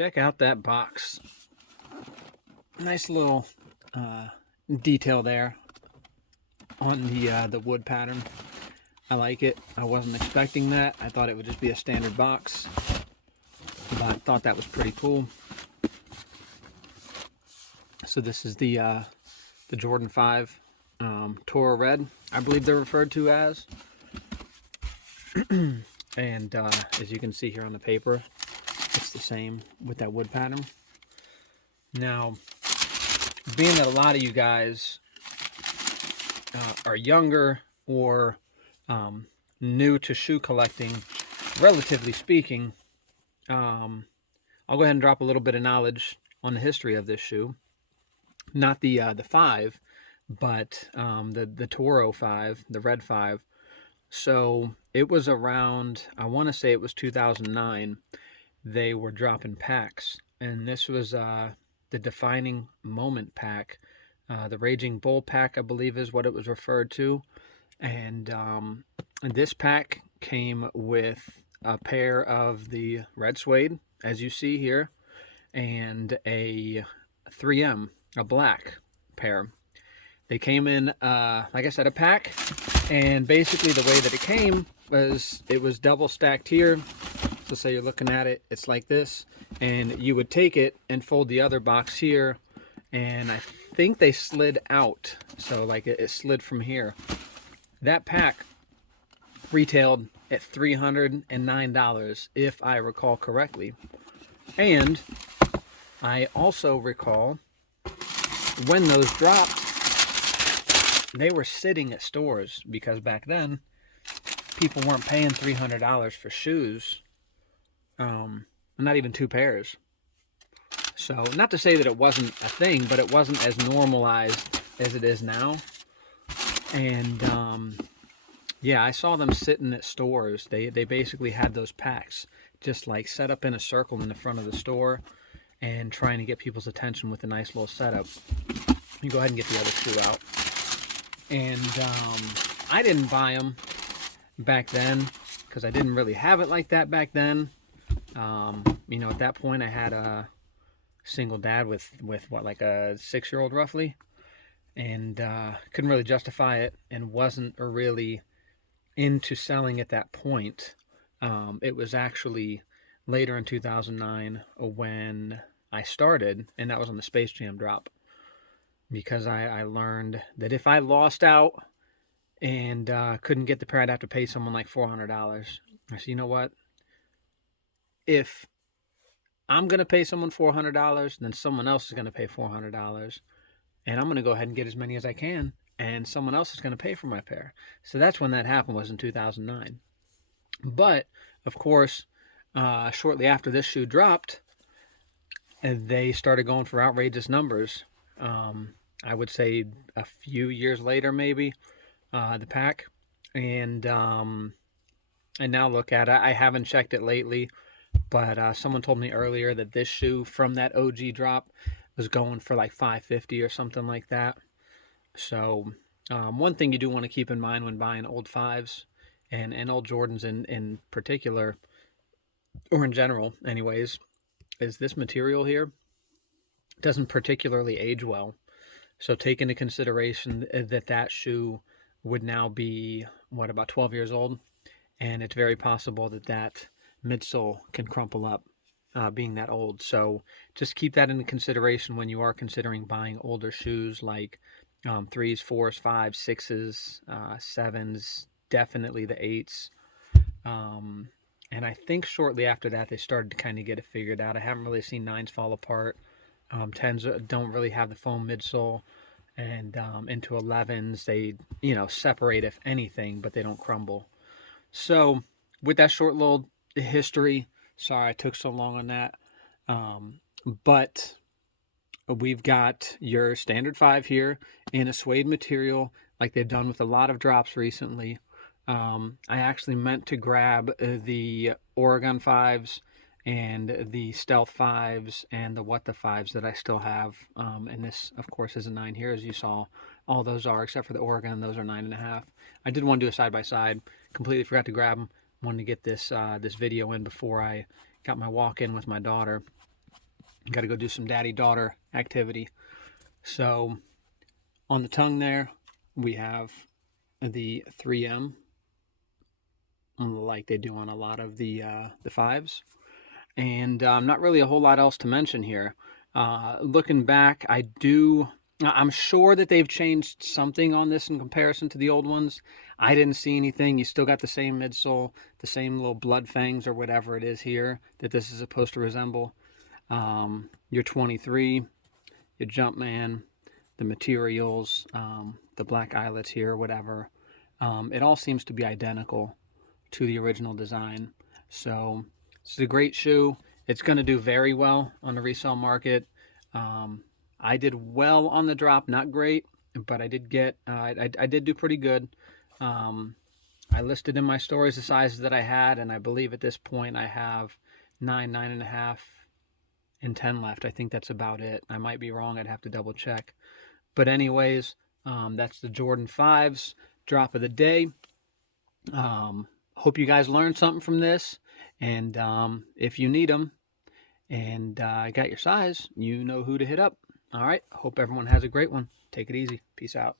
check out that box. Nice little detail there on the wood pattern. I like it. I wasn't expecting that. I thought it would just be a standard box, but I thought that was pretty cool. So this is the Jordan 5 Toro Red, I believe they're referred to as. And as you can see here on the paper, it's the same with that wood pattern. Now, being that a lot of you guys are younger or new to shoe collecting, relatively speaking, I'll go ahead and drop a little bit of knowledge on the history of this shoe. Not the 5, but the Toro 5, the Red 5. So it was around, I want to say it was 2009, they were dropping packs. And this was the defining moment pack. The Raging Bull pack, I believe, is what it was referred to. And this pack came with a pair of the red suede, as you see here, and a 3M, a black pair. They came in, like I said, a pack, and basically the way that it came was it was double stacked here. So say you're looking at it, it's like this, and you would take it and fold the other box here, and I think they slid out, so like it slid from here. That pack retailed at $309, if I recall correctly. And I also recall when those dropped, they were sitting at stores, because back then people weren't paying $300 for shoes, not even 2 pairs. So not to say that it wasn't a thing, but it wasn't as normalized as it is now. And yeah, I saw them sitting at stores. They basically had those packs just like set up in a circle in the front of the store and trying to get people's attention with a nice little setup. You go ahead and get the other shoe out. And I didn't buy them back then because I didn't really have it like that back then. You know, at that point I had a single dad with what, like a 6-year-old roughly, and couldn't really justify it and wasn't really into selling at that point. It was actually later in 2009 when I started, and that was on the Space Jam drop, because I learned that if I lost out and couldn't get the pair, I'd have to pay someone like $400. I said, you know what? If I'm going to pay someone $400, then someone else is going to pay $400. And I'm going to go ahead and get as many as I can, and someone else is going to pay for my pair. So that's when that happened, was in 2009. But, of course, shortly after this shoe dropped, they started going for outrageous numbers. I would say a few years later, maybe, the pack. And now look at it. I haven't checked it lately, but someone told me earlier that this shoe from that OG drop was going for like $550 or something like that. So one thing you do want to keep in mind when buying old 5s and old Jordans in particular, or in general anyways, is this material here doesn't particularly age well. So take into consideration that that shoe would now be, what, about 12 years old, and it's very possible that that midsole can crumple up, being that old. So just keep that into consideration when you are considering buying older shoes like 3s, 4s, 5s, 6s, 7s, definitely the 8s. And I think shortly after that they started to kind of get it figured out. I haven't really seen 9s fall apart. 10s don't really have the foam midsole, and into 11s they, you know, separate if anything, but they don't crumble. So with that short little history, sorry I took so long on that, but we've got your standard 5 here in a suede material like they've done with a lot of drops recently. I actually meant to grab the Oregon 5s and the Stealth 5s and the What the 5s that I still have, and this of course is a 9 here, as you saw. All those are, except for the Oregon, those are 9.5. I did want to do a side-by-side, completely forgot to grab them. Wanted to get this this video in before I got my walk in with my daughter. Got to go do some daddy-daughter activity. So on the tongue there, we have the 3M, like they do on a lot of the 5s. And not really a whole lot else to mention here. Looking back, I'm sure that they've changed something on this in comparison to the old ones. I didn't see anything. You still got the same midsole, the same little blood fangs or whatever it is here that this is supposed to resemble. Your 23, your Jumpman, the materials, the black eyelets here, whatever. It all seems to be identical to the original design. So it's a great shoe. It's going to do very well on the resale market. I did well on the drop, not great, but I did get, I did do pretty good. I listed in my stories the sizes that I had, and I believe at this point I have 9, 9.5, and 10 left. I think that's about it. I might be wrong. I'd have to double check. But anyways, that's the Jordan 5s drop of the day. Hope you guys learned something from this. And if you need them and got your size, you know who to hit up. All right. Hope everyone has a great one. Take it easy. Peace out.